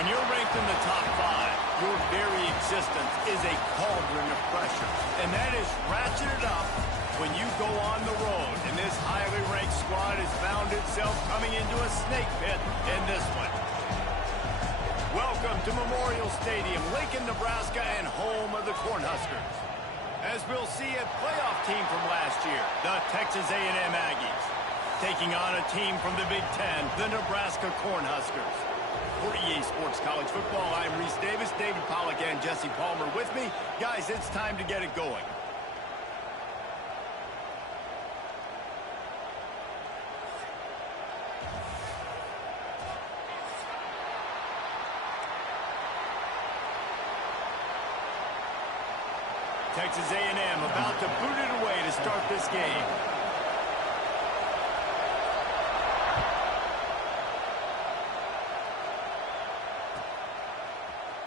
When you're ranked in the top 5, your very existence is a cauldron of pressure. And that is ratcheted up when you go on the road. And this highly ranked squad has found itself coming into a snake pit in this one. Welcome to Memorial Stadium, Lincoln, Nebraska, and home of the Cornhuskers. As we'll see, a playoff team from last year, the Texas A&M Aggies, taking on a team from the Big Ten, the Nebraska Cornhuskers. For EA Sports College Football, I'm Reese Davis, David Pollack, and Jesse Palmer with me. Guys, it's time to get it going. Texas A&M about to boot it away to start this game.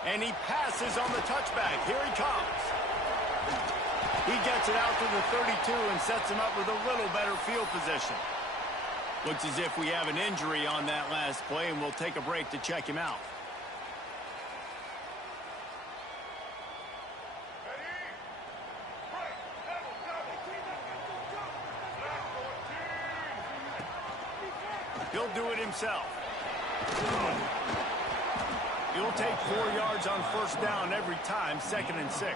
And he passes on the touchback. Here he comes. He gets it out to the 32 and sets him up with a little better field position. Looks as if we have an injury on that last play, and we'll take a break to check him out. He'll do it himself. He'll take 4 yards on first down every time, 2nd and 6.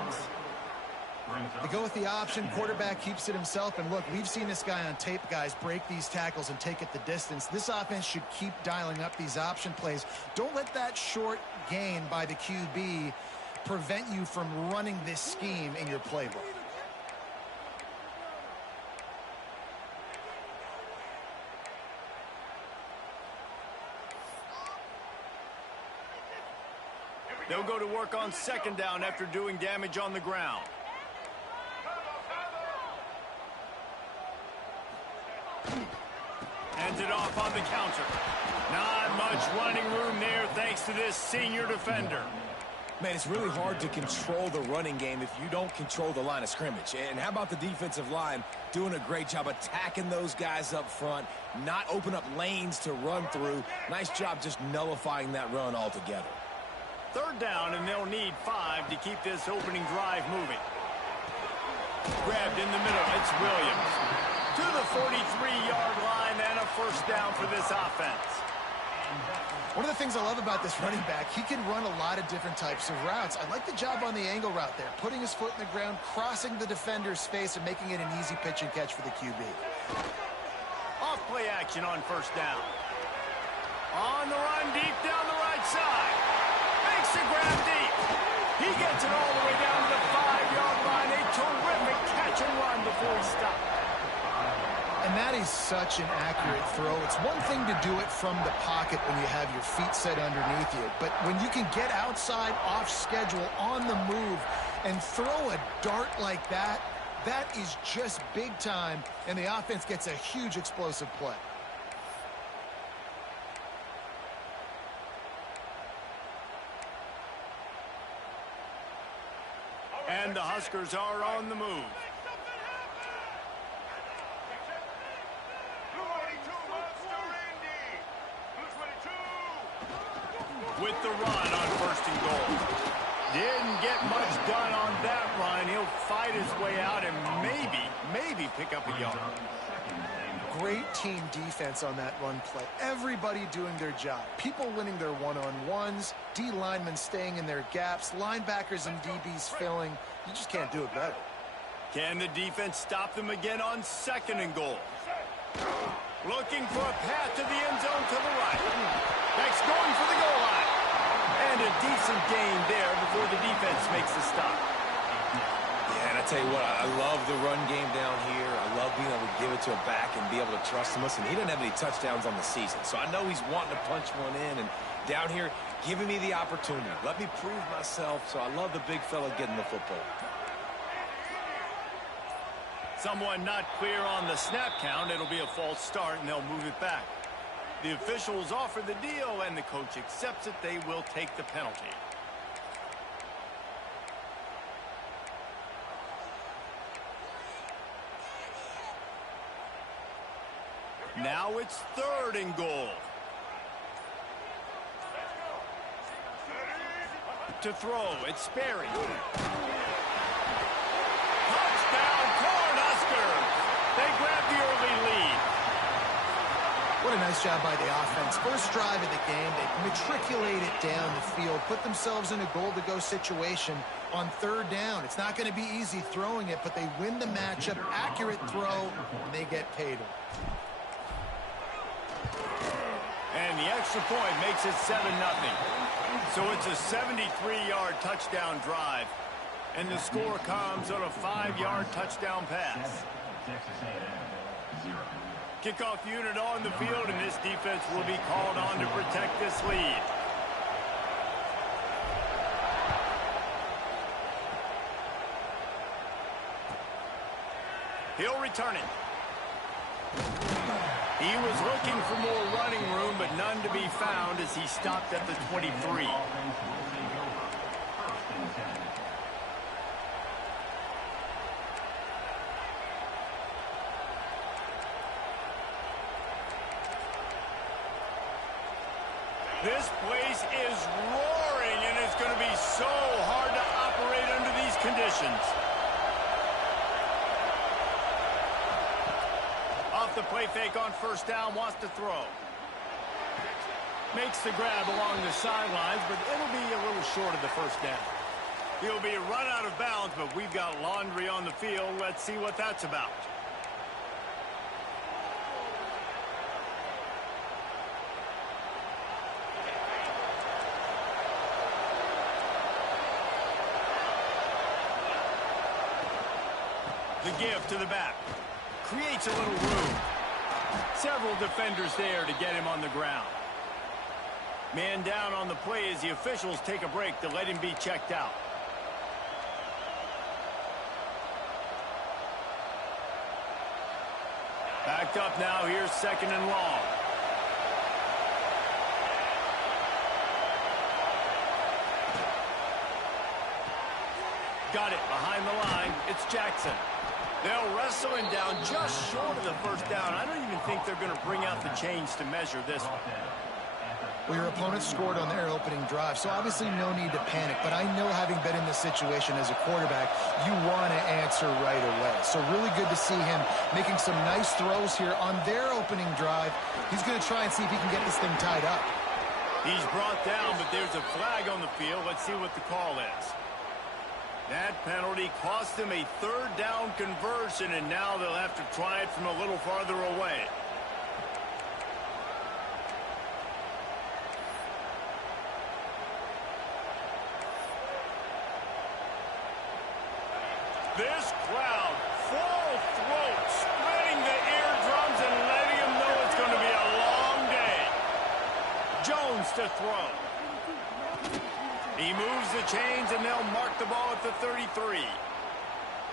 They go with the option. Quarterback keeps it himself. And look, we've seen this guy on tape, guys, break these tackles and take it the distance. This offense should keep dialing up these option plays. Don't let that short gain by the QB prevent you from running this scheme in your playbook. They'll go to work on 2nd down after doing damage on the ground. Hands it off on the counter. Not much running room there thanks to this senior defender. Man, it's really hard to control the running game if you don't control the line of scrimmage. And how about the defensive line doing a great job attacking those guys up front, not open up lanes to run through. Nice job just nullifying that run altogether. 3rd down, and they'll need 5 to keep this opening drive moving. Grabbed in the middle, it's Williams. To the 43-yard line, and a first down for this offense. One of the things I love about this running back, he can run a lot of different types of routes. I like the job on the angle route there, putting his foot in the ground, crossing the defender's face, and making it an easy pitch and catch for the QB. Off play action on first down. On the run, deep down the right side. Makes the grab deep. He gets it all the way down to the 5-yard line. A terrific catch and run before he stopped. And that is such an accurate throw. It's one thing to do it from the pocket when you have your feet set underneath you, but when you can get outside, off schedule, on the move, and throw a dart like that, that is just big time, and the offense gets a huge explosive play. And the Huskers are on the move. With the run on 1st and goal. Didn't get much done on that run. He'll fight his way out and maybe pick up a yard. Great team defense on that run play. Everybody doing their job. People winning their one-on-ones, D linemen staying in their gaps, linebackers and DBs filling. You just can't do it better. Can the defense stop them again on 2nd and goal? Looking for a path to the end zone to the right. Next going for the goal line. And a decent gain there before the defense makes the stop. Yeah, and I tell you what, I love the run game down here. I love being able to give it to a back and be able to trust him. Listen, he doesn't have any touchdowns on the season, so I know he's wanting to punch one in. And down here, giving me the opportunity. Let me prove myself, so I love the big fella getting the football. Someone not clear on the snap count. It'll be a false start, and they'll move it back. The officials offer the deal, and the coach accepts it. They will take the penalty. Now it's 3rd and goal. to throw. It's Sperry. Touchdown, Cornhuskers! They grab the early lead. What a nice job by the offense. First drive of the game, they matriculate it down the field, put themselves in a goal-to-go situation on third down. It's not going to be easy throwing it, but they win the matchup, accurate throw, and they get paid. And the extra point makes it 7-0. So it's a 73-yard touchdown drive. And the score comes on a 5-yard touchdown pass. Kickoff unit on the field, and this defense will be called on to protect this lead. He'll return it. He was looking for more running room, but none to be found as he stopped at the 23. This place is roaring, and it's going to be so hard to operate under these conditions. Off the play fake on first down, wants to throw. Makes the grab along the sidelines, but it'll be a little short of the first down. He'll be run out of bounds, but we've got laundry on the field. Let's see what that's about. The give to the back. Creates a little room. Several defenders there to get him on the ground. Man down on the play as the officials take a break to let him be checked out. Backed up now. Here's 2nd and long. Got it behind the line. It's Jackson. They'll wrestle him down just short of the first down. I don't even think they're going to bring out the chains to measure this one. Well, your opponent scored on their opening drive, so obviously no need to panic. But I know, having been in this situation as a quarterback, you want to answer right away. So really good to see him making some nice throws here on their opening drive. He's going to try and see if he can get this thing tied up. He's brought down, but there's a flag on the field. Let's see what the call is. That penalty cost them a 3rd down conversion, and now they'll have to try it from a little farther away. This crowd, full throat, spreading the eardrums and letting them know it's going to be a long day. Jones to throw. He moves the chains, and they'll mark the ball at the 33.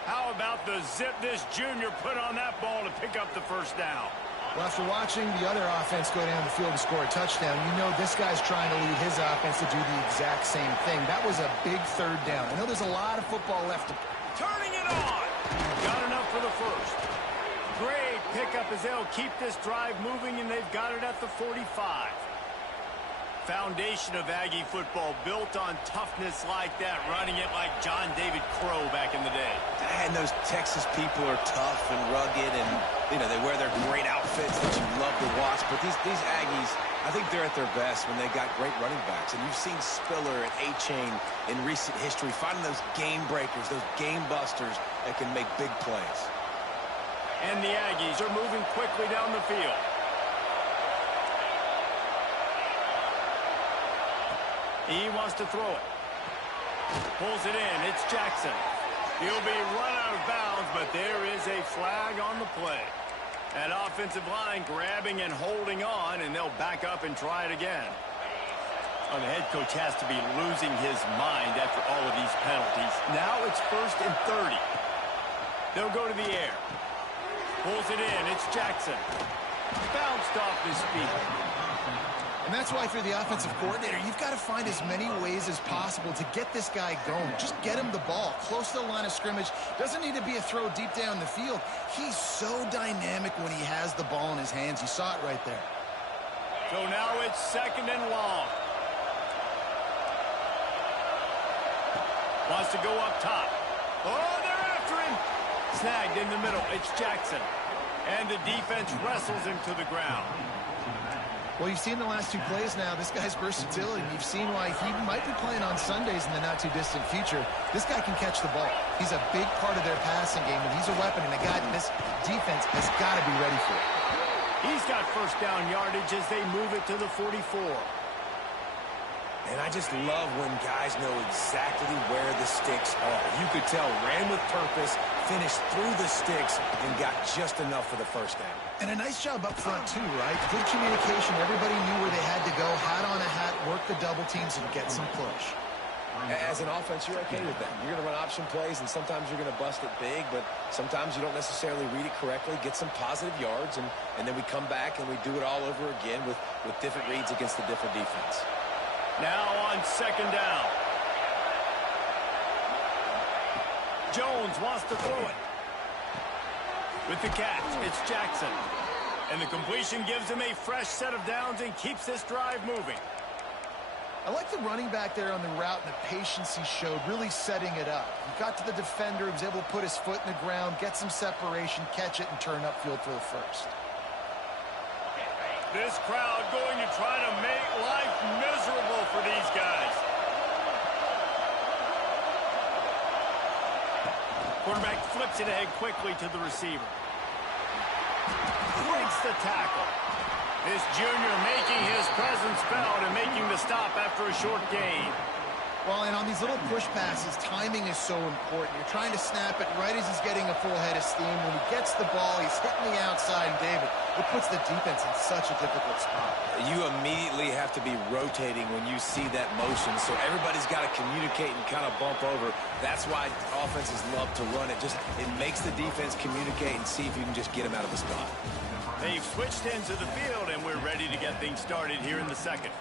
How about the zip this junior put on that ball to pick up the first down? Well, after watching the other offense go down the field and score a touchdown, you know this guy's trying to lead his offense to do the exact same thing. That was a big 3rd down. I know there's a lot of football left to... Turning it on! Got enough for the first. Great pickup as they'll keep this drive moving, and they've got it at the 45. Foundation of Aggie football built on toughness like that, running it like John David Crow back in the day. And those Texas people are tough and rugged, and you know they wear their great outfits that you love to watch. But these Aggies, I think they're at their best when they got great running backs. And you've seen Spiller and A-Chain in recent history finding those game breakers, those game busters that can make big plays. And the Aggies are moving quickly down the field. He wants to throw it. Pulls it in. It's Jackson. He'll be run out of bounds, but there is a flag on the play. That offensive line grabbing and holding on, and they'll back up and try it again. Oh, the head coach has to be losing his mind after all of these penalties. Now it's 1st and 30. They'll go to the air. Pulls it in. It's Jackson. Bounced off his feet. And that's why, if you're the offensive coordinator, you've got to find as many ways as possible to get this guy going. Just get him the ball close to the line of scrimmage. Doesn't need to be a throw deep down the field. He's so dynamic when he has the ball in his hands. You saw it right there. So now it's 2nd and long. Wants to go up top. Oh, they're after him. Snagged in the middle. It's Jackson. And the defense wrestles him to the ground. Well, you've seen the last two plays now. This guy's versatility. You've seen why he might be playing on Sundays in the not-too-distant future. This guy can catch the ball. He's a big part of their passing game, and he's a weapon, and a guy this defense has got to be ready for. He's got first down yardage as they move it to the 44. And I just love when guys know exactly where the sticks are. You could tell, ran with purpose, finished through the sticks, and got just enough for the first down. And a nice job up front, too, right? Good communication. Everybody knew where they had to go, hat on a hat, work the double teams, and get some push. As an offense, you're okay with that. You're going to run option plays, and sometimes you're going to bust it big, but sometimes you don't necessarily read it correctly, get some positive yards, and then we come back and we do it all over again with different reads against the different defense. Now on second down. Jones wants to throw it. With the catch, it's Jackson. And the completion gives him a fresh set of downs and keeps this drive moving. I like the running back there on the route and the patience he showed, really setting it up. He got to the defender, he was able to put his foot in the ground, get some separation, catch it, and turn upfield for the first. This crowd going to try to make life miserable for these guys. Quarterback flips it ahead quickly to the receiver. Breaks the tackle. This junior making his presence felt and making the stop after a short gain. Well, and on these little push passes, timing is so important. You're trying to snap it right as he's getting a full head of steam. When he gets the ball, he's hitting the outside, and David, it puts the defense in such a difficult spot. You immediately have to be rotating when you see that motion, so everybody's got to communicate and kind of bump over. That's why offenses love to run it. It makes the defense communicate and see if you can just get them out of the spot. They've switched ends of the field, and we're ready to get things started here in the second.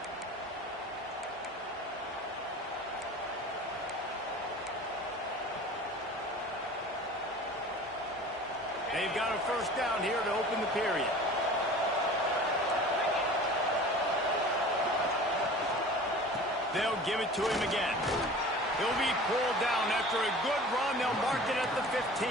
They've got a first down here to open the period. They'll give it to him again. He'll be pulled down after a good run. They'll mark it at the 15.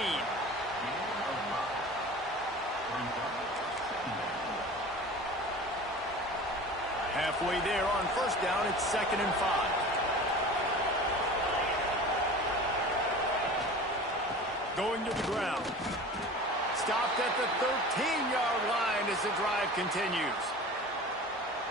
Halfway there on first down, it's 2nd and 5. Going to the ground. Stopped at the 13-yard line as the drive continues.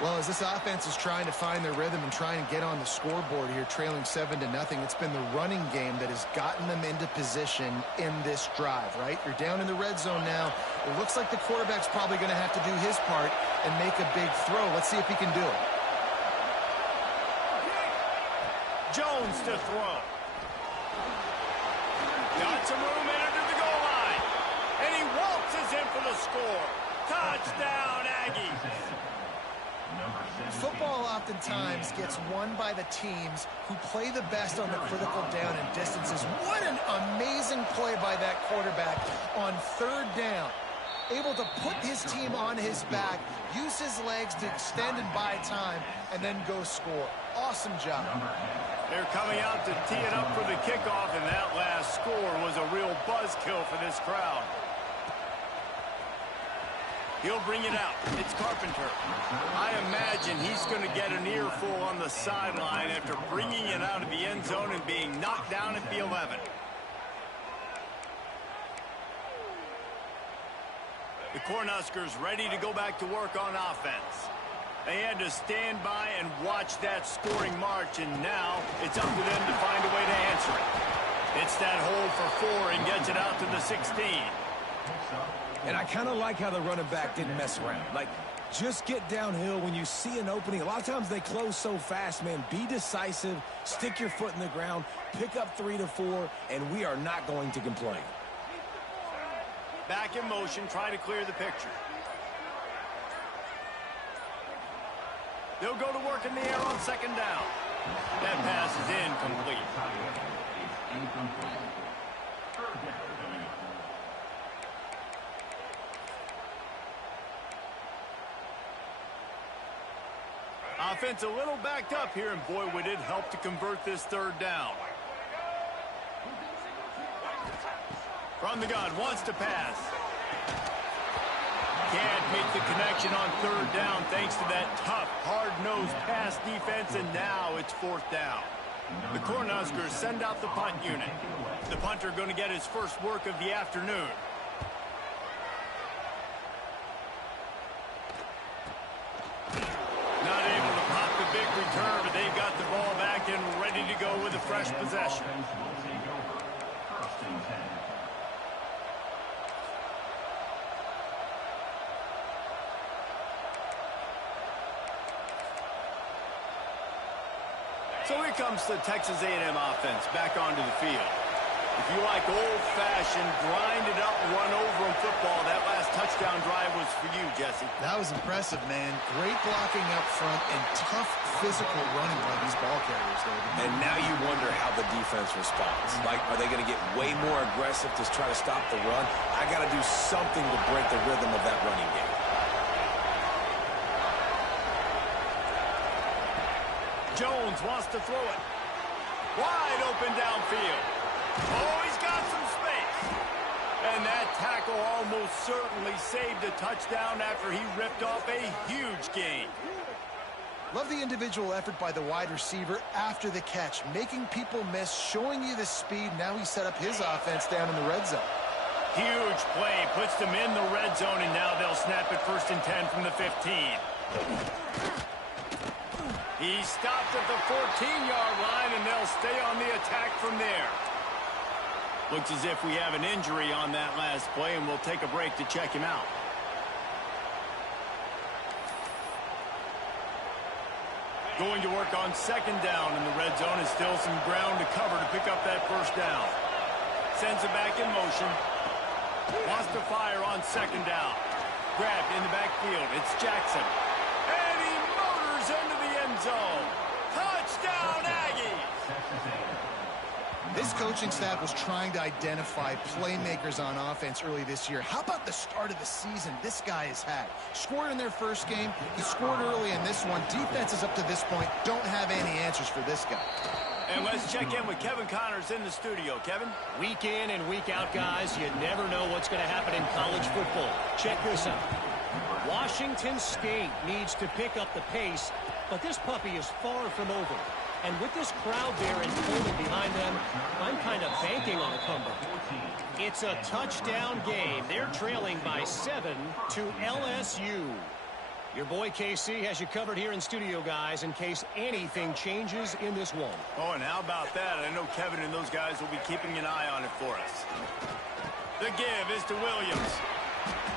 Well, as this offense is trying to find their rhythm and trying to get on the scoreboard here, trailing 7-0, it's been the running game that has gotten them into position in this drive, right? You're down in the red zone now. It looks like the quarterback's probably going to have to do his part and make a big throw. Let's see if he can do it. Jones to throw. Got some room into the goal line. And he waltzes in for the score. Touchdown, Aggies. Football oftentimes gets won by the teams who play the best on the critical down and distances. What an amazing play by that quarterback on 3rd down. Able to put his team on his back, use his legs to extend and buy time, and then go score. Awesome job. They're coming out to tee it up for the kickoff, and that last score was a real buzzkill for this crowd. He'll bring it out. It's Carpenter. I imagine he's going to get an earful on the sideline after bringing it out of the end zone and being knocked down at the 11. The Cornhuskers ready to go back to work on offense. They had to stand by and watch that scoring march, and now it's up to them to find a way to answer it. It's that hole for 4 and gets it out to the 16. And I kind of like how the running back didn't mess around. Like, just get downhill when you see an opening. A lot of times they close so fast, man. Be decisive, stick your foot in the ground, pick up 3 to 4, and we are not going to complain. Back in motion, try to clear the picture. They'll go to work in the air on 2nd down. That pass is incomplete. Offense a little backed up here, and boy, would it help to convert this 3rd down. From the gun, wants to pass. Can't make the connection on third down thanks to that tough, hard-nosed pass defense, and now it's fourth down. The Cornhuskers send out the punt unit. The punter going to get his first work of the afternoon. Not able to pop the big return, but they've got the ball back and ready to go with a fresh possession. So here comes the Texas A&M offense back onto the field. If you like old-fashioned, grind-it-up, run-over-'em football, that last touchdown drive was for you, Jesse. That was impressive, man. Great blocking up front and tough physical running by these ball carriers, David. And now you wonder how the defense responds. Like, are they going to get way more aggressive to try to stop the run? I got to do something to break the rhythm of that running game. Jones wants to throw it. Wide open downfield. Oh, he's got some space. And that tackle almost certainly saved a touchdown after he ripped off a huge gain. Love the individual effort by the wide receiver after the catch, making people miss, showing you the speed. Now he set up his offense down in the red zone. Huge play, puts them in the red zone, and now they'll snap it 1st and 10 from the 15. He stopped at the 14-yard line, and they'll stay on the attack from there. Looks as if we have an injury on that last play, and we'll take a break to check him out. Going to work on 2nd down in the red zone, and still some ground to cover to pick up that 1st down. Sends it back in motion. Wants to fire on 2nd down. Grabbed in the backfield. It's Jackson. And he motors into the end zone. Touchdown, Aggies! This coaching staff was trying to identify playmakers on offense early this year. How about the start of the season this guy has had? Scored in their first game. He scored early in this one. Defenses up to this point don't have any answers for this guy. And let's check in with Kevin Connors in the studio. Kevin? Week in and week out, guys, you never know what's going to happen in college football. Check this out. Washington State needs to pick up the pace, but this puppy is far from over. And with this crowd there and Coleman behind them, I'm kind of banking on a comeback. It's a touchdown game. They're trailing by 7 to LSU. Your boy KC has you covered here in studio, guys, in case anything changes in this one. Oh, and how about that? I know Kevin and those guys will be keeping an eye on it for us. The give is to Williams.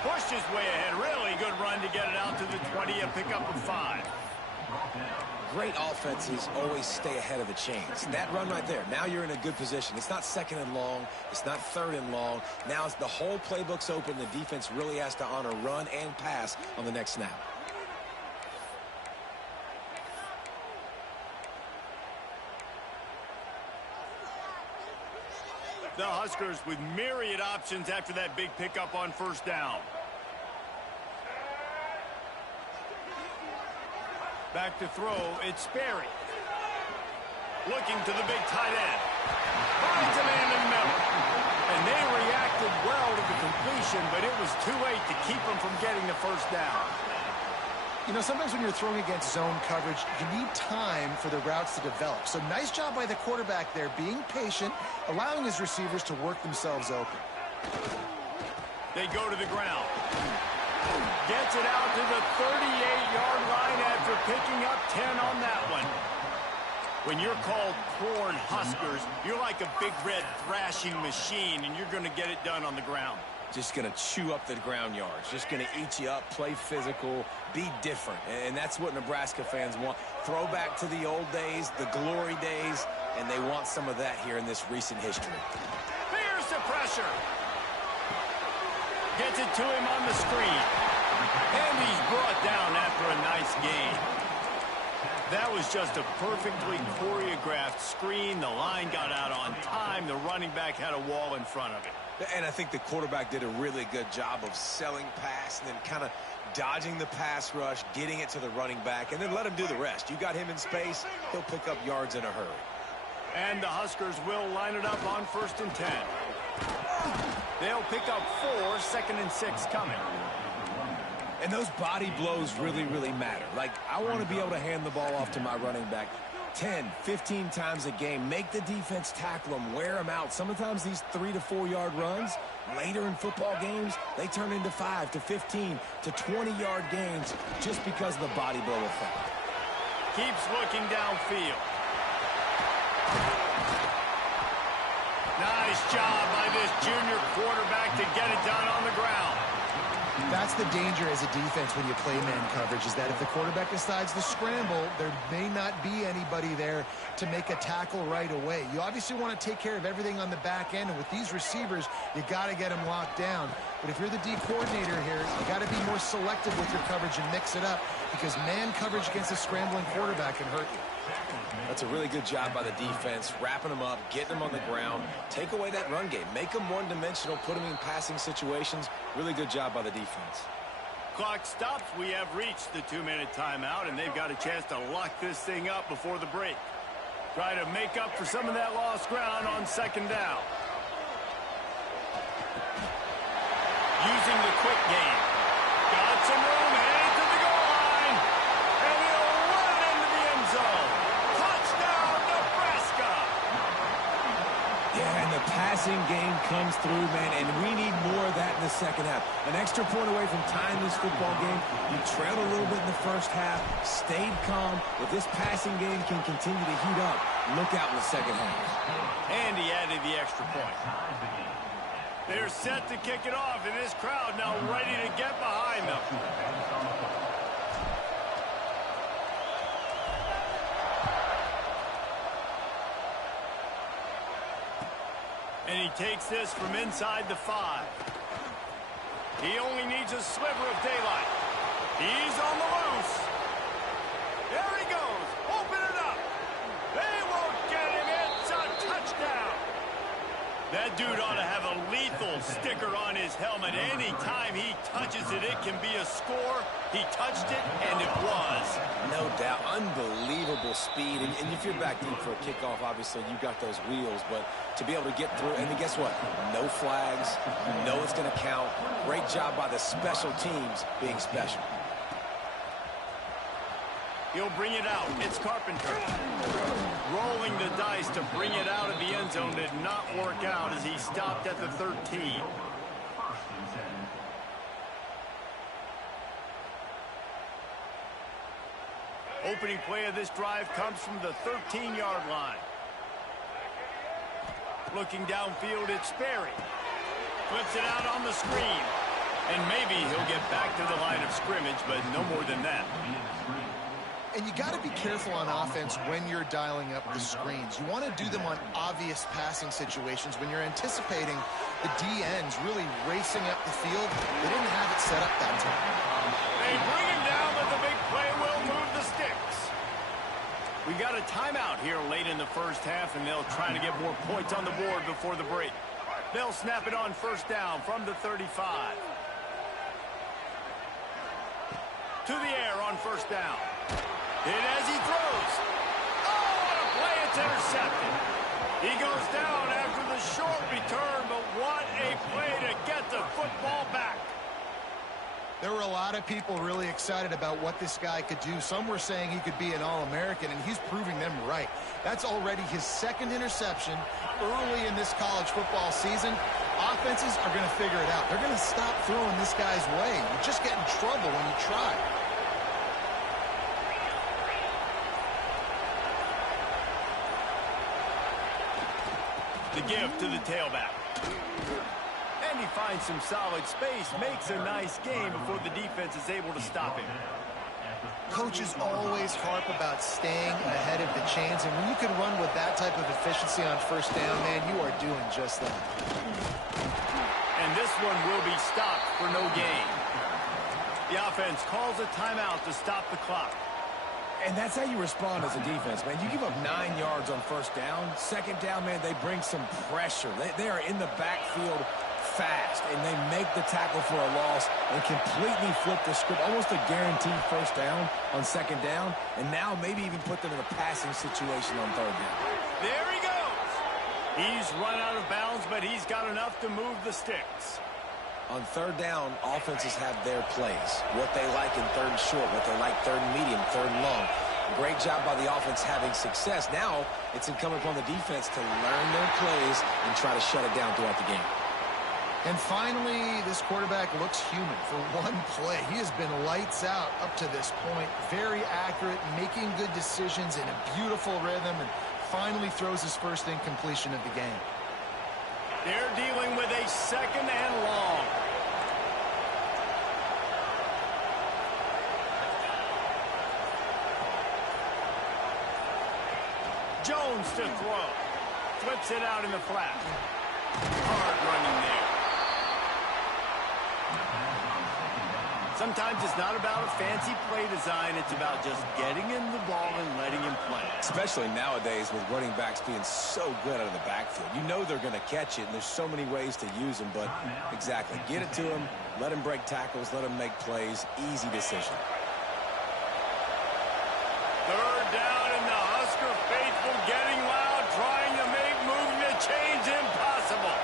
Pushed his way ahead. Really good run to get it out to the 20 and pick up a 5. Great offenses always stay ahead of the chains. That run right there, now you're in a good position. It's not 2nd and long. It's not 3rd and long. Now it's the whole playbook's open. The defense really has to honor run and pass on the next snap. The Huskers with myriad options after that big pickup on 1st down. Back to throw, it's Sperry. Looking to the big tight end. Finds a man in the middle. And they reacted well to the completion, but it was too late to keep them from getting the 1st down. You know, sometimes when you're throwing against zone coverage, you need time for the routes to develop. So nice job by the quarterback there, being patient, allowing his receivers to work themselves open. They go to the ground. Gets it out to the 38-yard line after picking up 10 on that one. When you're called Corn Huskers, you're like a big red thrashing machine, and you're going to get it done on the ground. Just going to chew up the ground yards. Just going to eat you up, play physical, be different. And that's what Nebraska fans want. Throw back to the old days, the glory days, and they want some of that here in this recent history. Here's the pressure. Gets it to him on the screen. And he's brought down after a nice gain. That was just a perfectly choreographed screen. The line got out on time. The running back had a wall in front of it. And I think the quarterback did a really good job of selling pass and then kind of dodging the pass rush, getting it to the running back, and then let him do the rest. You got him in space, he'll pick up yards in a hurry. And the Huskers will line it up on 1st and 10. They'll pick up 4, 2nd and 6 coming. And those body blows really, really matter. Like, I want to be able to hand the ball off to my running back 10, 15 times a game. Make the defense tackle them, wear them out. Sometimes these 3 to 4 yard runs, later in football games, they turn into 5 to 15 to 20 yard gains just because of the body blow effect. Keeps looking downfield. Nice job by this junior quarterback to get it done on the ground. That's the danger as a defense when you play man coverage, is that if the quarterback decides to scramble, there may not be anybody there to make a tackle right away. You obviously want to take care of everything on the back end, and with these receivers, you got to get them locked down. But if you're the D coordinator here, you got to be more selective with your coverage and mix it up, because man coverage against a scrambling quarterback can hurt you. That's a really good job by the defense, wrapping them up, getting them on the ground. Take away that run game. Make them one-dimensional, put them in passing situations. Really good job by the defense. Clock stops. We have reached the 2-minute timeout, and they've got a chance to lock this thing up before the break. Try to make up for some of that lost ground on 2nd down. Using the quick game. Got some room, headed to the goal line. And he'll run it into the end zone. Touchdown, Nebraska! Yeah, and the passing game comes through, man, and we need more of that in the second half. An extra point away from tying this football game. You trailed a little bit in the first half, stayed calm. If this passing game can continue to heat up, look out in the second half. And he added the extra point. They're set to kick it off, and this crowd now ready to get behind them. And he takes this from inside the 5. He only needs a sliver of daylight. He's on the loose. There he goes. Open it up. They won't get him. It's a touchdown. That dude ought to have a lethal sticker on his helmet. Anytime he touches it, it can be a score. He touched it, and it was. No doubt. Unbelievable speed. And if you're back deep for a kickoff, obviously, you got those wheels. But to be able to get through, and then guess what? No flags. You know it's going to count. Great job by the special teams being special. He'll bring it out. It's Carpenter. Rolling the dice to bring it out of the end zone did not work out as he stopped at the 13. Opening play of this drive comes from the 13-yard line. Looking downfield, it's Sperry. Flips it out on the screen. And maybe he'll get back to the line of scrimmage, but no more than that. And you got to be careful on offense when you're dialing up the screens. You want to do them on obvious passing situations when you're anticipating the DNs really racing up the field. They didn't have it set up that time. They bring him down, but the big play will move the sticks. We got a timeout here late in the first half, and they'll try to get more points on the board before the break. They'll snap it on 1st down from the 35. To the air on 1st down. Hit as he throws. Oh, what a play. It's intercepted. He goes down after the short return, but what a play to get the football back. There were a lot of people really excited about what this guy could do. Some were saying he could be an All-American, and he's proving them right. That's already his 2nd interception early in this college football season. Offenses are going to figure it out. They're going to stop throwing this guy's way. You just get in trouble when you try. The give to the tailback. And he finds some solid space, makes a nice game before the defense is able to stop him. Coaches always harp about staying ahead of the chains, and when you can run with that type of efficiency on 1st down, man, you are doing just that. And this one will be stopped for no gain. The offense calls a timeout to stop the clock. And that's how you respond as a defense, man. You give up 9 yards on 1st down. 2nd down, man, they bring some pressure. They are in the backfield fast, and they make the tackle for a loss and completely flip the script. Almost a guaranteed 1st down on 2nd down, and now maybe even put them in a passing situation on 3rd down. There he goes. He's run out of bounds, but he's got enough to move the sticks. On third down, offenses have their plays. What they like in third and short, what they like third and medium, third and long. Great job by the offense having success. Now it's incumbent upon the defense to learn their plays and try to shut it down throughout the game. And finally, this quarterback looks human for one play. He has been lights out up to this point. Very accurate, making good decisions in a beautiful rhythm, and finally throws his first incompletion of the game. They're dealing with a second and long. Jones to throw. Flips it out in the flat. Hard running there. Sometimes it's not about a fancy play design. It's about just getting him the ball and letting him play. Especially nowadays with running backs being so good out of the backfield. You know they're going to catch it, and there's so many ways to use them. But exactly, get it to him, let him break tackles, let him make plays. Easy decision. Third down, and the Husker faithful getting loud, trying to make moving the chains impossible.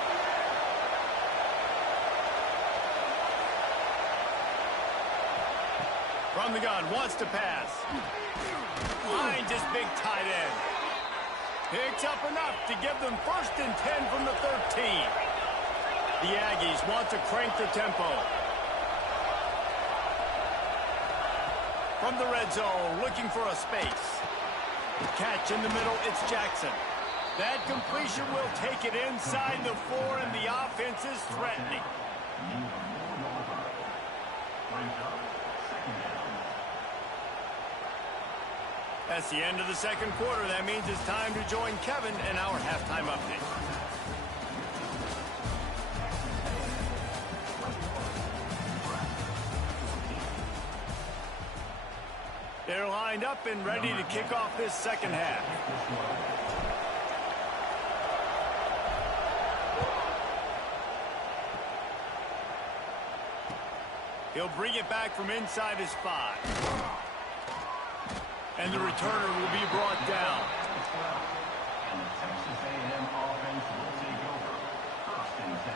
From the gun, wants to pass. Finds his big tight end. Picks up enough to give them 1st and 10 from the 13. The Aggies want to crank the tempo. From the red zone, looking for a space. Catch in the middle, it's Jackson. That completion will take it inside the 4, and the offense is threatening. That's the end of the second quarter. That means it's time to join Kevin in our halftime update. They're lined up and ready to kick off this second half. He'll bring it back from inside his 5. And the returner will be brought down. And the Texas A&M offense will take over. 1st and 10.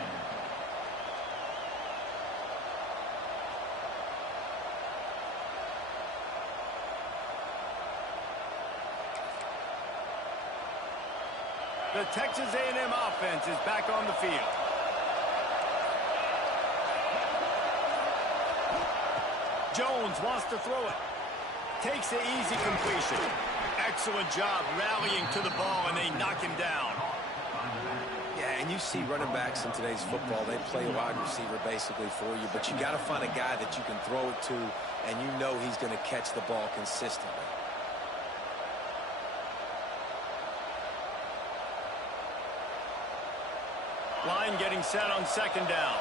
The Texas A&M offense is back on the field. Jones wants to throw it. Takes the easy completion. Excellent job rallying to the ball, and they knock him down. Yeah, and you see running backs in today's football, they play wide receiver basically for you, but you got to find a guy that you can throw it to, and you know he's going to catch the ball consistently. Line getting set on 2nd down.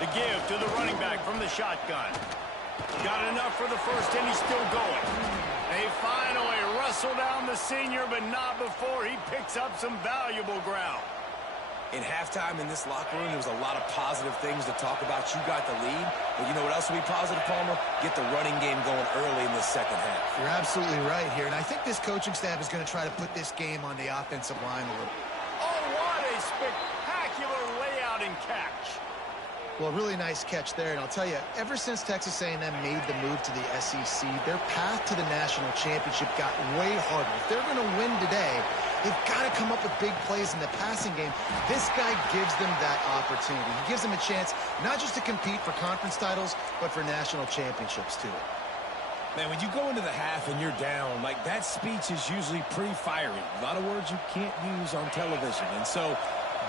The give to the running back from the shotgun. Got enough for the 1st, and he's still going. They finally wrestle down the senior, but not before he picks up some valuable ground. In halftime in this locker room, there was a lot of positive things to talk about. You got the lead, but you know what else will be positive, Palmer? Get the running game going early in this second half. You're absolutely right here, and I think this coaching staff is going to try to put this game on the offensive line a little. Oh, what a spectacular layout and catch. Well, really nice catch there, and I'll tell you, ever since Texas A&M made the move to the SEC, their path to the national championship got way harder. If they're going to win today, they've got to come up with big plays in the passing game. This guy gives them that opportunity. He gives them a chance not just to compete for conference titles, but for national championships, too. Man, when you go into the half and you're down, like that speech is usually pretty fiery. A lot of words you can't use on television, and so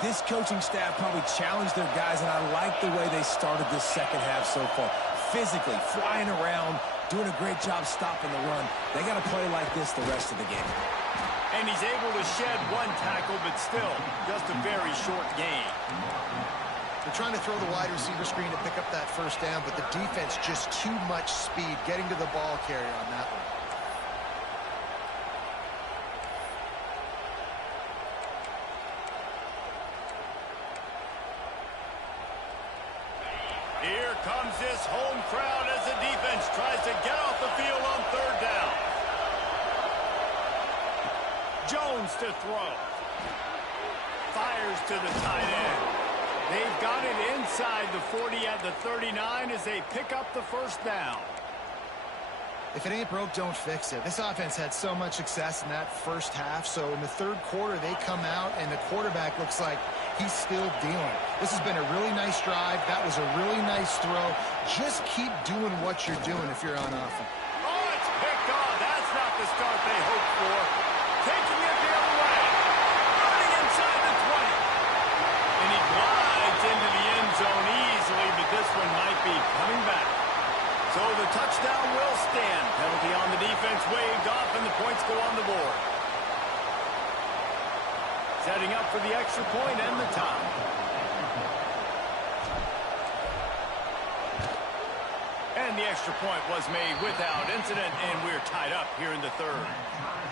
this coaching staff probably challenged their guys, and I like the way they started this second half so far. Physically, flying around, doing a great job stopping the run. They got to play like this the rest of the game. And he's able to shed 1 tackle, but still, just a very short gain. They're trying to throw the wide receiver screen to pick up that 1st down, but the defense just too much speed getting to the ball carrier on that one. Here comes this home crowd as the defense tries to get off the field on 3rd down. Jones to throw. Fires to the tight end. They've got it inside the 40 at the 39 as they pick up the first down. If it ain't broke, don't fix it. This offense had so much success in that first half, so in the third quarter, they come out, and the quarterback looks like he's still dealing. This has been a really nice drive. That was a really nice throw. Just keep doing what you're doing if you're on offense. Oh, it's picked off. That's not the start they hoped for. Taking it the other way. Running inside the 20. And he glides into the end zone easily, but this one might be coming back. So the touchdown will stand. Penalty on the defense waved off, and the points go on the board. Setting up for the extra point and the tie. And the extra point was made without incident, and we're tied up here in the third.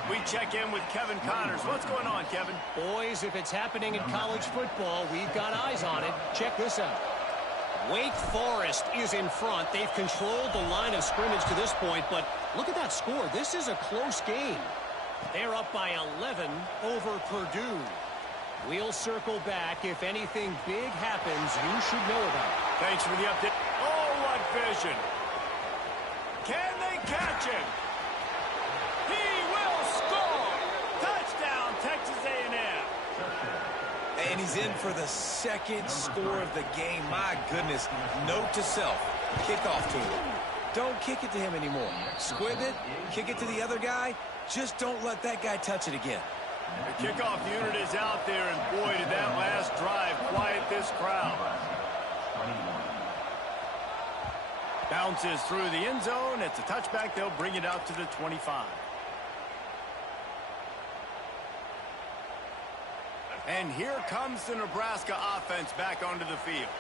We check in with Kevin Connors. What's going on, Kevin? Boys, if it's happening in college football, we've got eyes on it. Check this out. Wake Forest is in front. They've controlled the line of scrimmage to this point, but look at that score. This is a close game. They're up by 11 over Purdue. We'll circle back. If anything big happens, you should know about it. Thanks for the update. Oh, what vision. Can they catch him? He will score. Touchdown, Texas A&M. And he's in for the second score of the game. My goodness. Note to self. Kickoff to him. Don't kick it to him anymore. Squib it. Kick it to the other guy. Just don't let that guy touch it again. The kickoff unit is out there, and boy, did that last drive quiet this crowd. Bounces through the end zone. It's a touchback. They'll bring it out to the 25. And here comes the Nebraska offense back onto the field.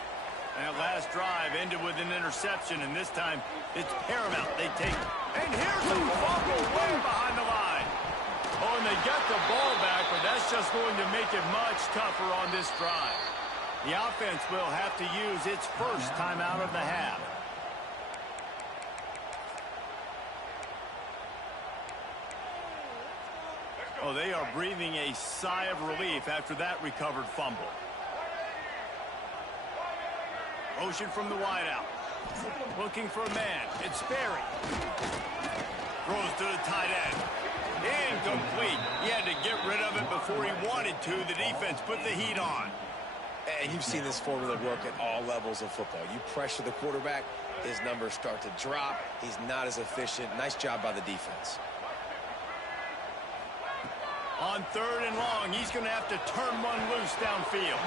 That last drive ended with an interception, and this time it's paramount. They take it. And here's a fumble way behind the line. Oh, and they get the ball back, but that's just going to make it much tougher on this drive. The offense will have to use its first timeout of the half. Oh, they are breathing a sigh of relief after that recovered fumble. Motion from the wideout. Looking for a man. It's Sperry. Throws to the tight end. Incomplete. He had to get rid of it before he wanted to. The defense put the heat on. And you've seen this formula work at all levels of football. You pressure the quarterback, his numbers start to drop. He's not as efficient. Nice job by the defense. On third and long, he's going to have to turn one loose downfield.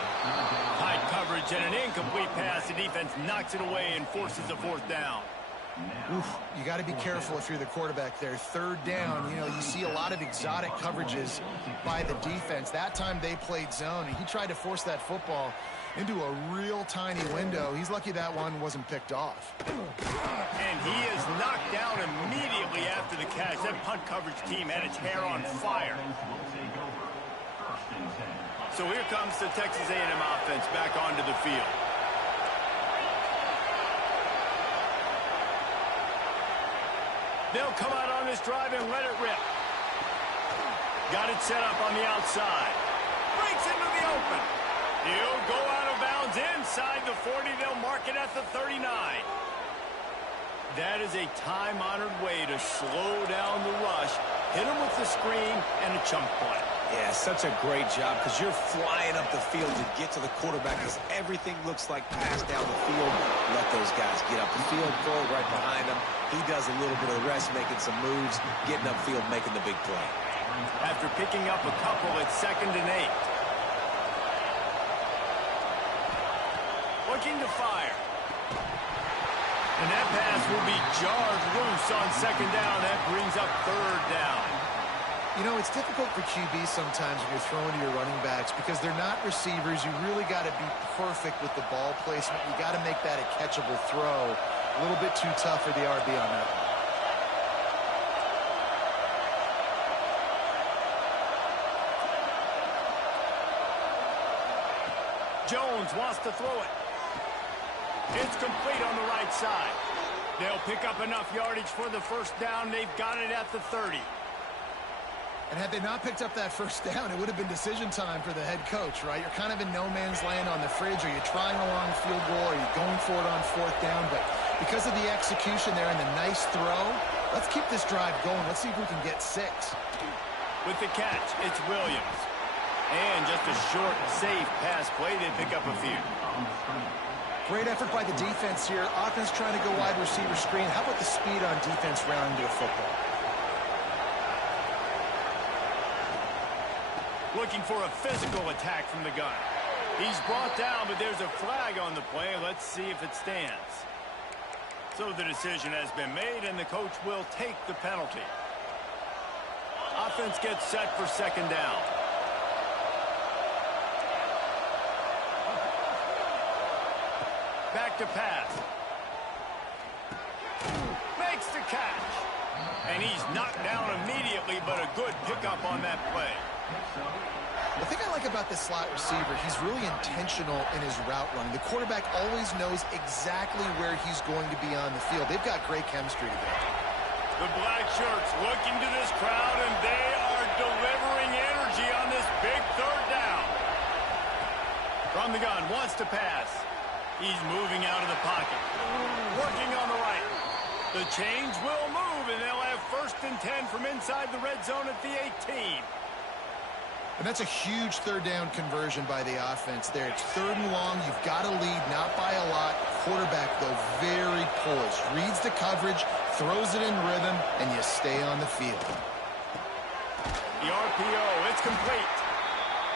Tight coverage and an incomplete pass. The defense knocks it away and forces a fourth down. Oof, you got to be careful if you're the quarterback there. Third down, you know, you see a lot of exotic coverages by the defense. That time they played zone, and he tried to force that football into a real tiny window. He's lucky that one wasn't picked off. And he is knocked down immediately after the catch. That punt coverage team had its hair on fire. So here comes the Texas A&M offense back onto the field. They'll come out on this drive and let it rip. Got it set up on the outside. Breaks into the open. He'll go out of bounds inside the 40. They'll mark it at the 39. That is a time-honored way to slow down the rush. Hit him with the screen and a chunk play. Yeah, such a great job because you're flying up the field to get to the quarterback because everything looks like pass down the field. Let those guys get up the field, throw it right behind him. He does a little bit of the rest, making some moves, getting upfield, making the big play. After picking up a couple, it's 2nd and 8. Looking to fire. And that pass will be jarred loose on 2nd down. That brings up 3rd down. You know, it's difficult for QBs sometimes when you're throwing to your running backs because they're not receivers. You really got to be perfect with the ball placement. You got to make that a catchable throw. A little bit too tough for the RB on that one. Jones wants to throw it. It's complete on the right side. They'll pick up enough yardage for the first down. They've got it at the 30. And had they not picked up that first down, it would have been decision time for the head coach, right? You're kind of in no man's land on the fridge. Are you trying a long field goal? Are you going for it on fourth down? But because of the execution there and the nice throw, let's keep this drive going. Let's see if we can get 6. With the catch, it's Williams. And just a short, safe pass play. They pick up a few. Great effort by the defense here. Offense trying to go wide receiver screen. How about the speed on defense rounding to the football? Looking for a physical attack from the gun. He's brought down, but there's a flag on the play. Let's see if it stands. So the decision has been made, and the coach will take the penalty. Offense gets set for second down. Back to pass. Makes the catch. And he's knocked down immediately, but a good pickup on that play. The thing I like about this slot receiver, he's really intentional in his route running. The quarterback always knows exactly where he's going to be on the field. They've got great chemistry together. The black shirts looking to this crowd, and they are delivering energy on this big third down. From the gun, wants to pass. He's moving out of the pocket. Working on the right. The change will move, and they'll have 1st and 10 from inside the red zone at the 18. And that's a huge third down conversion by the offense there. It's 3rd and long. You've got to lead, not by a lot. Quarterback, though, very poised. Reads the coverage, throws it in rhythm, and you stay on the field. The RPO, it's complete.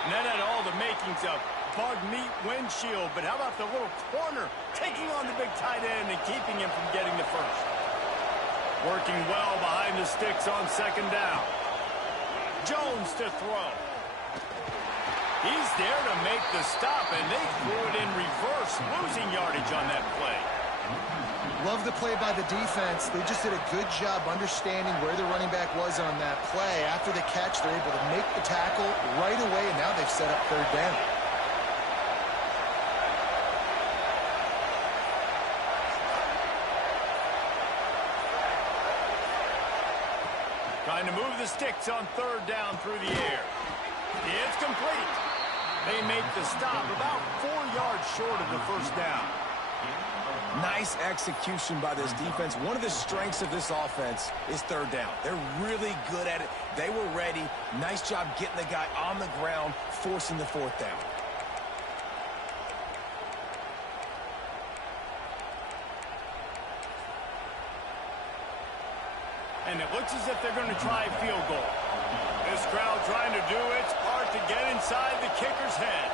And that had all the makings of bug meat windshield. But how about the little corner taking on the big tight end and keeping him from getting the first? Working well behind the sticks on second down. Jones to throw. He's there to make the stop, and they threw it in reverse, losing yardage on that play. Love the play by the defense. They just did a good job understanding where the running back was on that play. After the catch, they're able to make the tackle right away, and now they've set up third down. Trying to move the sticks on third down through the air. It's complete. They make the stop about 4 yards short of the first down. Nice execution by this defense. One of the strengths of this offense is third down. They're really good at it. They were ready. Nice job getting the guy on the ground, forcing the 4th down. And it looks as if they're going to try a field goal. This crowd trying to do its part to get inside the kicker's head.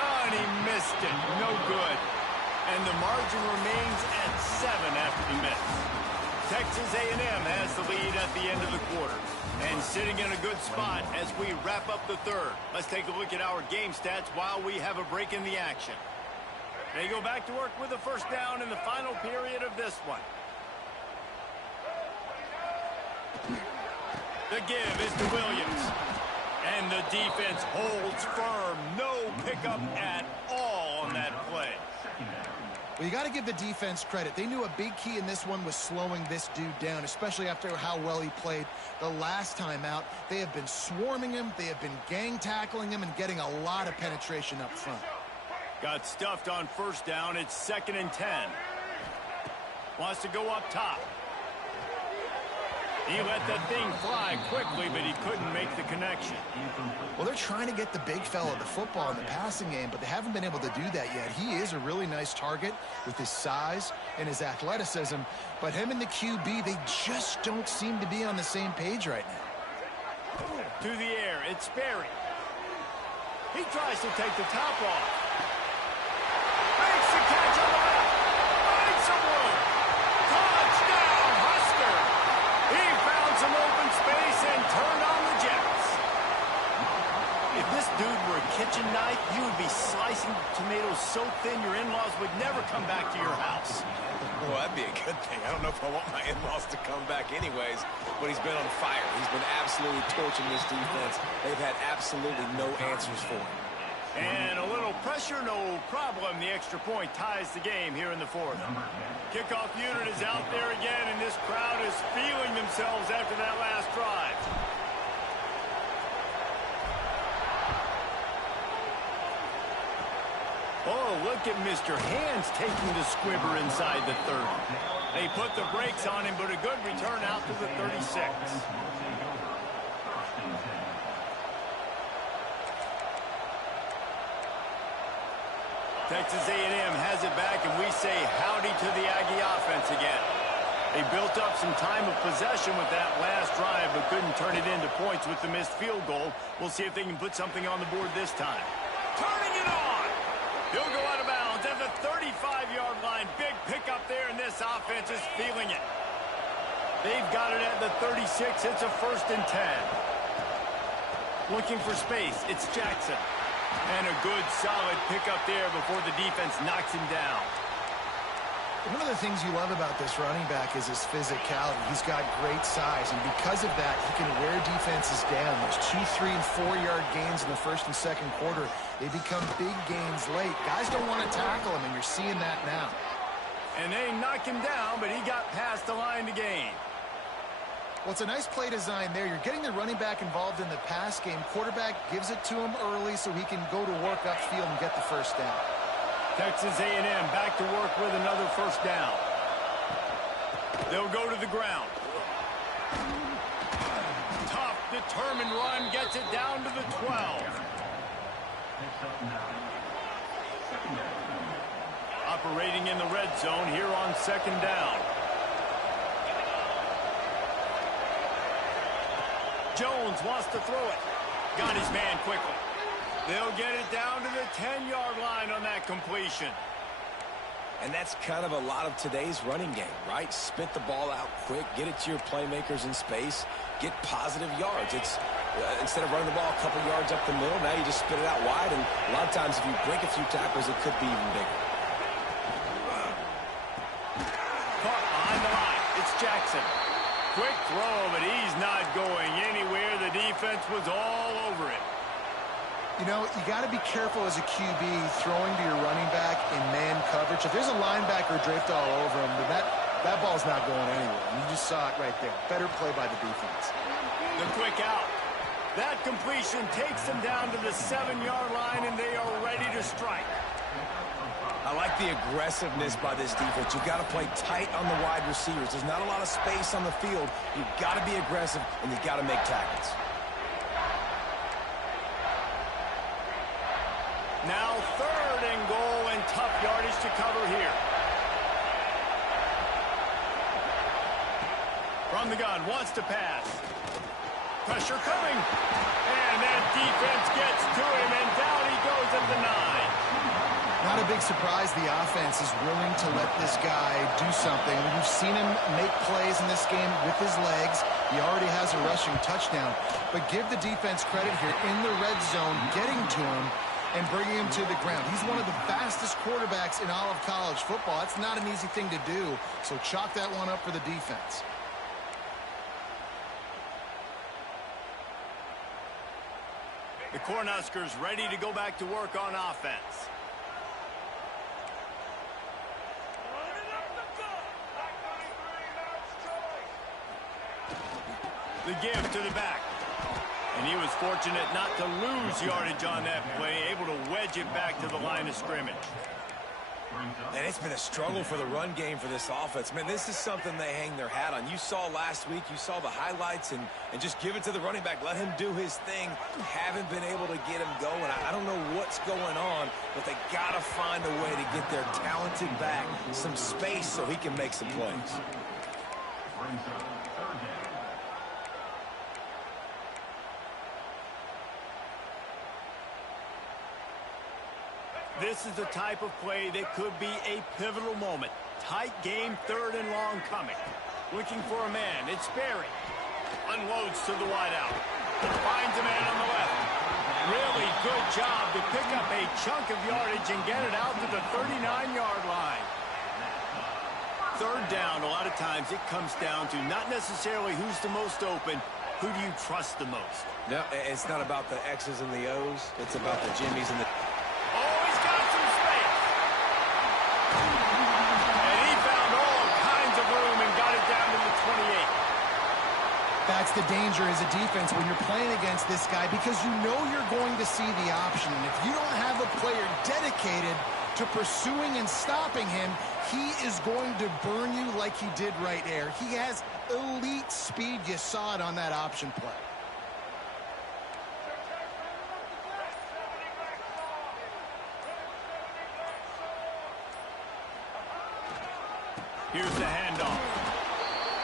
Oh, and he missed it. No good. And the margin remains at 7 after the miss. Texas A&M has the lead at the end of the quarter. And sitting in a good spot as we wrap up the third. Let's take a look at our game stats while we have a break in the action. They go back to work with a first down in the final period of this one. The give is to Williams. And the defense holds firm. No pickup at all on that play. Well, you got to give the defense credit. They knew a big key in this one was slowing this dude down, especially after how well he played the last time out. They have been swarming him. They have been gang tackling him and getting a lot of penetration up front. Got stuffed on first down. It's 2nd and 10. Wants to go up top. He let that thing fly quickly, but he couldn't make the connection. Well, they're trying to get the big fella the football in the passing game, but they haven't been able to do that yet. He is a really nice target with his size and his athleticism, but him and the QB, they just don't seem to be on the same page right now. To the air, it's Sperry. He tries to take the top off. Makes the catch on the left. Finds some room. Touchdown, Husker. He found some open space and turned on the Jets. If this dude were a kitchen knife, you would be slicing tomatoes so thin your in-laws would never come back to your house. Well, that'd be a good thing. I don't know if I want my in-laws to come back anyways, but he's been on fire. He's been absolutely torching this defense. They've had absolutely no answers for him. And a little pressure, no problem. The extra point ties the game here in the fourth. Kickoff unit is out there again, and this crowd is feeling themselves after that last drive. Oh, look at Mr. Hands taking the squibber inside the 30. They put the brakes on him, but a good return out to the 36. Texas A&M has it back, and we say howdy to the Aggie offense again. They built up some time of possession with that last drive, but couldn't turn it into points with the missed field goal. We'll see if they can put something on the board this time. Turning it on! He'll go out of bounds at the 35-yard line. Big pickup there, and this offense is feeling it. They've got it at the 36. It's a 1st and 10. Looking for space. It's Jackson. And a good, solid pickup there before the defense knocks him down. One of the things you love about this running back is his physicality. He's got great size, and because of that, he can wear defenses down. Those 2-, 3-, and 4-yard gains in the first and second quarter, they become big gains late. Guys don't want to tackle him, and you're seeing that now. And they knock him down, but he got past the line to gain. Well, it's a nice play design there. You're getting the running back involved in the pass game. Quarterback gives it to him early so he can go to work upfield and get the first down. Texas A&M back to work with another first down. They'll go to the ground. Tough, determined run gets it down to the 12. Operating in the red zone here on 2nd down. Jones wants to throw it. Got his man quickly. They'll get it down to the 10-yard line on that completion. And that's kind of a lot of today's running game, right? Spit the ball out quick, get it to your playmakers in space, get positive yards. It's instead of running the ball a couple yards up the middle, now you just spit it out wide, and a lot of times if you break a few tackles, it could be even bigger. Caught on the line. It's Jackson. Quick throw, but he's not going anywhere. The defense was all over it. You know, you got to be careful as a QB throwing to your running back in man coverage. If there's a linebacker draped all over him, then that ball's not going anywhere. And you just saw it right there. Better play by the defense. The quick out. That completion takes them down to the 7-yard line, and they are ready to strike. I like the aggressiveness by this defense. You've got to play tight on the wide receivers. There's not a lot of space on the field. You've got to be aggressive, and you've got to make tackles. Now 3rd and goal, and tough yardage to cover here. From the gun, wants to pass. Pressure coming. And that defense gets to him, and down he goes at the 9. Not a big surprise the offense is willing to let this guy do something. We've seen him make plays in this game with his legs. He already has a rushing touchdown. But give the defense credit here in the red zone, getting to him and bringing him to the ground. He's one of the fastest quarterbacks in all of college football. That's not an easy thing to do, so chalk that one up for the defense. The Cornhuskers ready to go back to work on offense. The give to the back. And he was fortunate not to lose yardage on that play, able to wedge it back to the line of scrimmage. And it's been a struggle for the run game for this offense. Man, this is something they hang their hat on. You saw last week, you saw the highlights, and just give it to the running back. Let him do his thing. Haven't been able to get him going. I don't know what's going on, but they got to find a way to get their talented back some space so he can make some plays. This is the type of play that could be a pivotal moment. Tight game, 3rd and long coming. Looking for a man. It's Berry. Unloads to the wideout. Finds a man on the left. Really good job to pick up a chunk of yardage and get it out to the 39-yard line. 3rd down, a lot of times it comes down to not necessarily who's the most open, who do you trust the most? No, it's not about the X's and the O's. It's about the Jimmies and the... the danger as a defense when you're playing against this guy because you know you're going to see the option. And if you don't have a player dedicated to pursuing and stopping him, he is going to burn you like he did right there. He has elite speed. You saw it on that option play. Here's the handoff.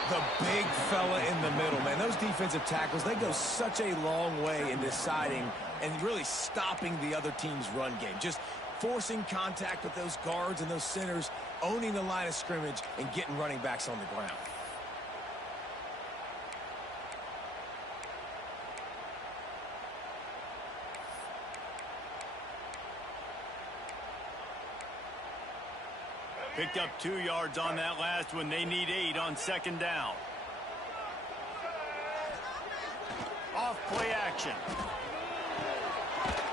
The big fella in the middle, man. Those defensive tackles, they go such a long way in deciding and really stopping the other team's run game. Just forcing contact with those guards and those centers, owning the line of scrimmage, and getting running backs on the ground. Picked up 2 yards on that last one. They need 8 on second down. Off play action.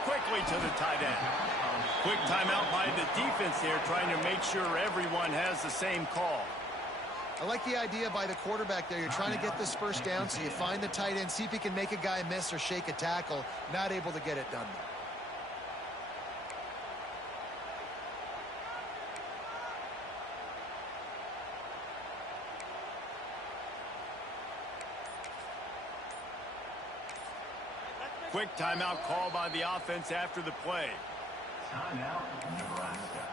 Quickly to the tight end. Quick timeout by the defense there, trying to make sure everyone has the same call. I like the idea by the quarterback there. You're trying to get this first down, so you find the tight end, see if he can make a guy miss or shake a tackle. Not able to get it done. Quick timeout call by the offense after the play. Timeout, Nebraska.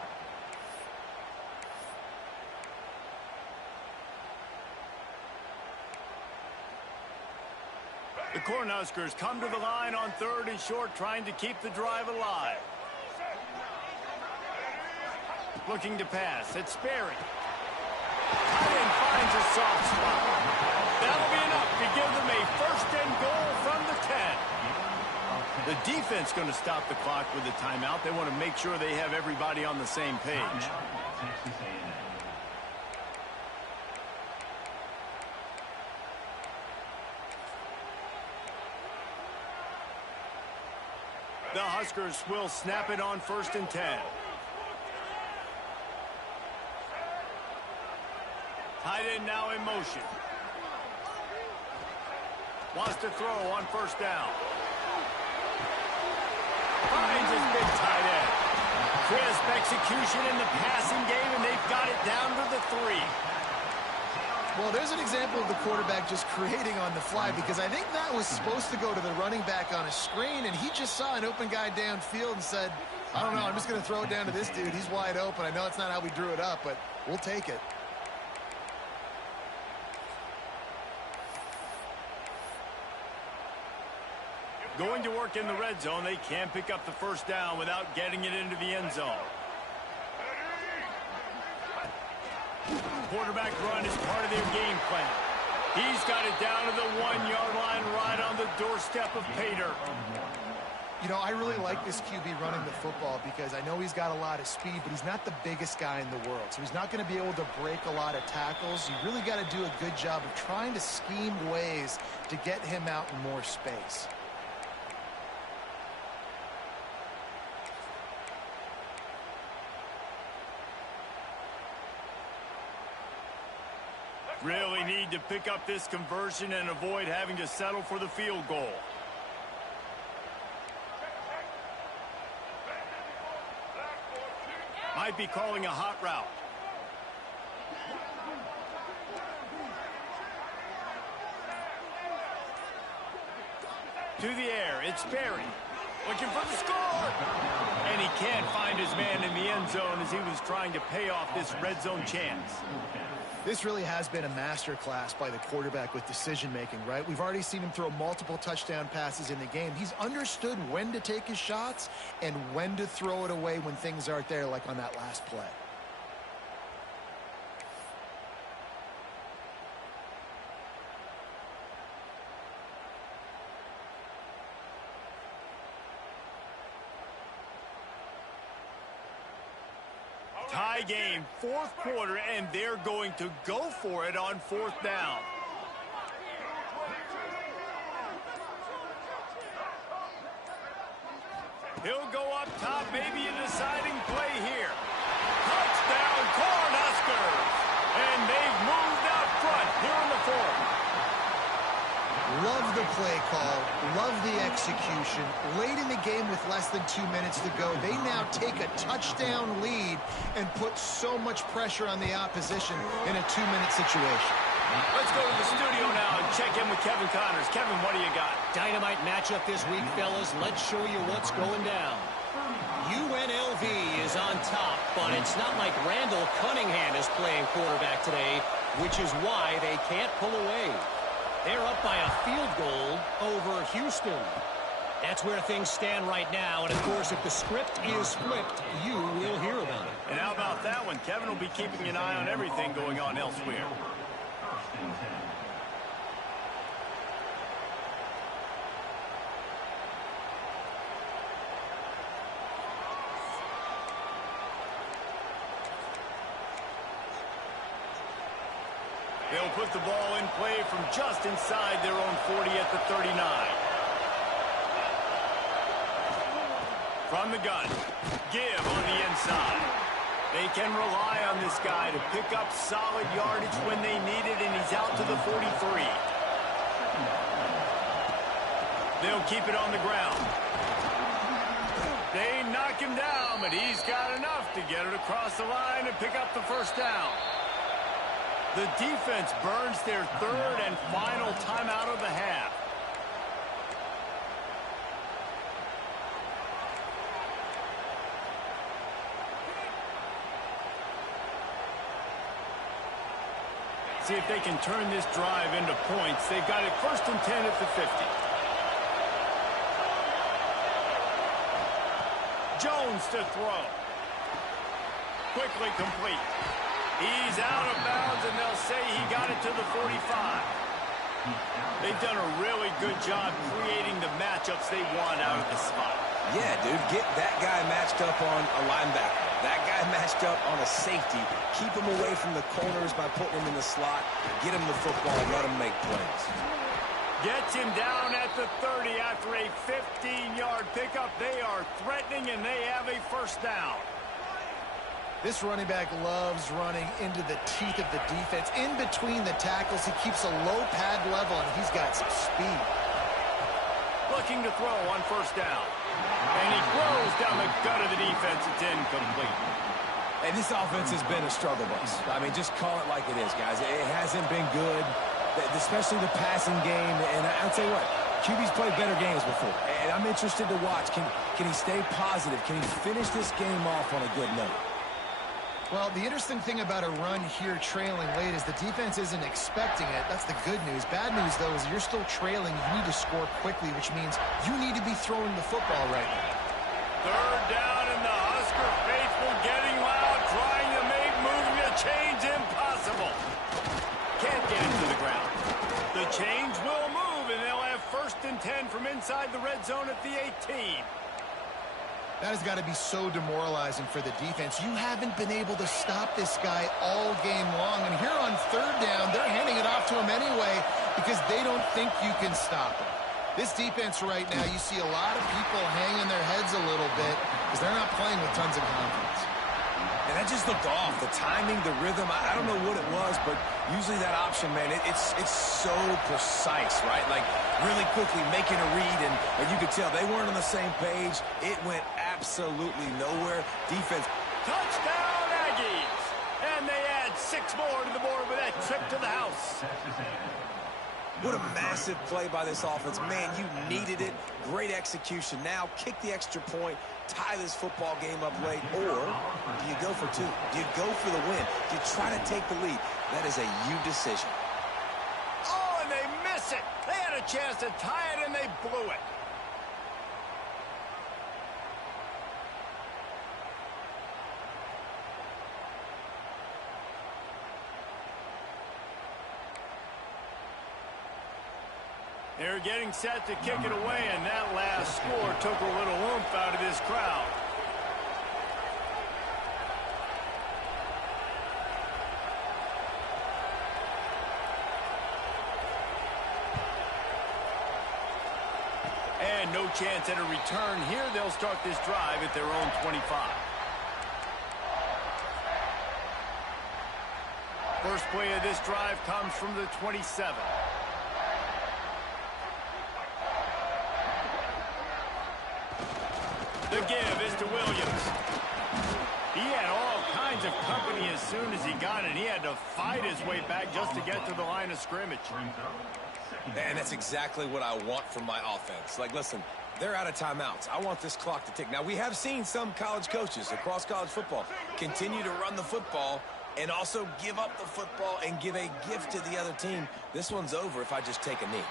The Cornhuskers come to the line on 3rd and short, trying to keep the drive alive. Looking to pass. It's Sperry. Tight end finds a soft spot. That'll be enough to give them a 1st and goal from the 10. The defense going to stop the clock with the timeout. They want to make sure they have everybody on the same page. Texas A&M. The Huskers will snap it on 1st and 10. Tight end now in motion. Wants to throw on 1st down. Finds his big tight end. Crisp execution in the passing game, and they've got it down to the 3. Well, there's an example of the quarterback just creating on the fly, because I think that was supposed to go to the running back on a screen, and he just saw an open guy downfield and said, I don't know, I'm just going to throw it down to this dude. He's wide open. I know it's not how we drew it up, but we'll take it. Going to work in the red zone. They can't pick up the 1st down without getting it into the end zone. Quarterback run is part of their game plan. He's got it down to the 1-yard line, right on the doorstep of Pater. You know, I really like this QB running the football because I know he's got a lot of speed, but he's not the biggest guy in the world. So he's not going to be able to break a lot of tackles. You really got to do a good job of trying to scheme ways to get him out in more space. Really need to pick up this conversion and avoid having to settle for the field goal. Might be calling a hot route. To the air, it's Sperry. Looking for the score! And he can't find his man in the end zone as he was trying to pay off this red zone chance. This really has been a masterclass by the quarterback with decision-making, right? We've already seen him throw multiple touchdown passes in the game. He's understood when to take his shots and when to throw it away when things aren't there, like on that last play. Tie game, 4th quarter, and they're going to go for it on 4th down. He'll go up top, maybe a deciding play here. Touchdown, Cornhuskers! And they've moved out front here in the 4th. execution. Late in the game with less than 2 minutes to go, they now take a touchdown lead and put so much pressure on the opposition in a 2-minute situation. Let's go to the studio now and check in with Kevin Connors. Kevin, what do you got? Dynamite matchup this week, fellas. Let's show you what's going down. UNLV is on top, but it's not like Randall Cunningham is playing quarterback today, which is why they can't pull away. They're up by a field goal over Houston. That's where things stand right now, and of course, if the script is flipped, you will hear about it. And how about that one? Kevin will be keeping an eye on everything going on elsewhere. First and 10. They'll put the ball in play from just inside their own 40 at the 39. From the gun, give on the inside. They can rely on this guy to pick up solid yardage when they need it, and he's out to the 43. They'll keep it on the ground. They knock him down, but he's got enough to get it across the line and pick up the first down. The defense burns their third and final timeout of the half. See if they can turn this drive into points. They've got it first and 10 at the 50. Jones to throw. Quickly complete. He's out of bounds, and they'll say he got it to the 45. They've done a really good job creating the matchups they want out of the spot. Yeah, dude, get that guy matched up on a linebacker. That guy matched up on a safety. Keep him away from the corners by putting him in the slot. Get him the football and let him make plays. Gets him down at the 30 after a 15-yard pickup. They are threatening, and they have a first down. This running back loves running into the teeth of the defense. In between the tackles, he keeps a low pad level, and he's got some speed. Looking to throw on first down. And he throws down the gut of the defense. It's incomplete. And this offense has been a struggle bus. I mean, just call it like it is, guys. It hasn't been good, especially the passing game. And I'll tell you what, QB's played better games before. And I'm interested to watch. Can he stay positive? Can he finish this game off on a good note? Well, the interesting thing about a run here trailing late is the defense isn't expecting it. That's the good news. Bad news, though, is you're still trailing. You need to score quickly, which means you need to be throwing the football right now. Third down, and the Husker faithful getting loud, trying to make moving the chains impossible. Can't get it to the ground. The chains will move, and they'll have first and 10 from inside the red zone at the 18. That has got to be so demoralizing for the defense. You haven't been able to stop this guy all game long. And here on third down, they're handing it off to him anyway because they don't think you can stop him. This defense right now, you see a lot of people hanging their heads a little bit because they're not playing with tons of confidence. And that just looked off. The timing, the rhythm, I don't know what it was, but usually that option, man, it's so precise, right? Like really quickly making a read, and you could tell they weren't on the same page. It went absolutely nowhere. Defense. Touchdown, Aggies! And they add 6 more to the board with that trip to the house. What a massive play by this offense. Man, you needed it. Great execution. Now kick the extra point, tie this football game up late, or do you go for 2? Do you go for the win? Do you try to take the lead? That is a you decision. Oh, and they miss it. They had a chance to tie it, and they blew it. They're getting set to kick it away, and that last score took a little oomph out of this crowd. And no chance at a return here. They'll start this drive at their own 25. First play of this drive comes from the 27. Williams. He had all kinds of company as soon as he got it. He had to fight his way back just to get to the line of scrimmage. And that's exactly what I want from my offense. Like, listen, they're out of timeouts. I want this clock to tick. Now, we have seen some college coaches across college football continue to run the football and also give up the football and give a gift to the other team. This one's over if I just take a knee.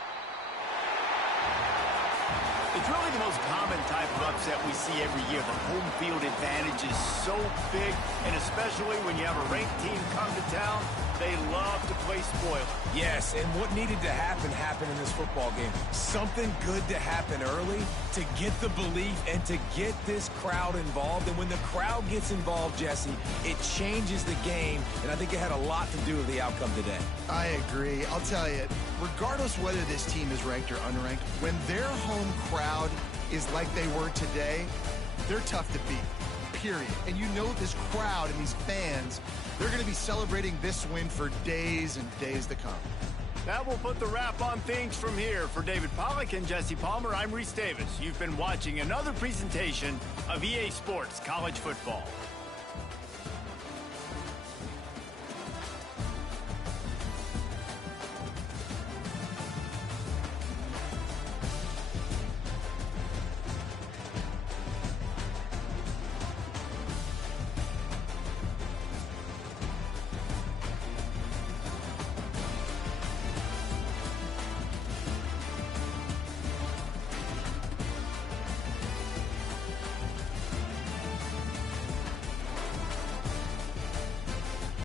It's really the most common type of upset we see every year. The home field advantage is so big, and especially when you have a ranked team come to town, they love to play spoiler. Yes, and what needed to happen happened in this football game. Something good to happen early to get the belief and to get this crowd involved. And when the crowd gets involved, Jesse, it changes the game, and I think it had a lot to do with the outcome today. I agree. I'll tell you, regardless whether this team is ranked or unranked, when their home crowd is like they were today, they're tough to beat, period. And you know this crowd and these fans, they're going to be celebrating this win for days and days to come. That will put the wrap on things from here. For David Pollack and Jesse Palmer, I'm Reese Davis. You've been watching another presentation of EA Sports College Football.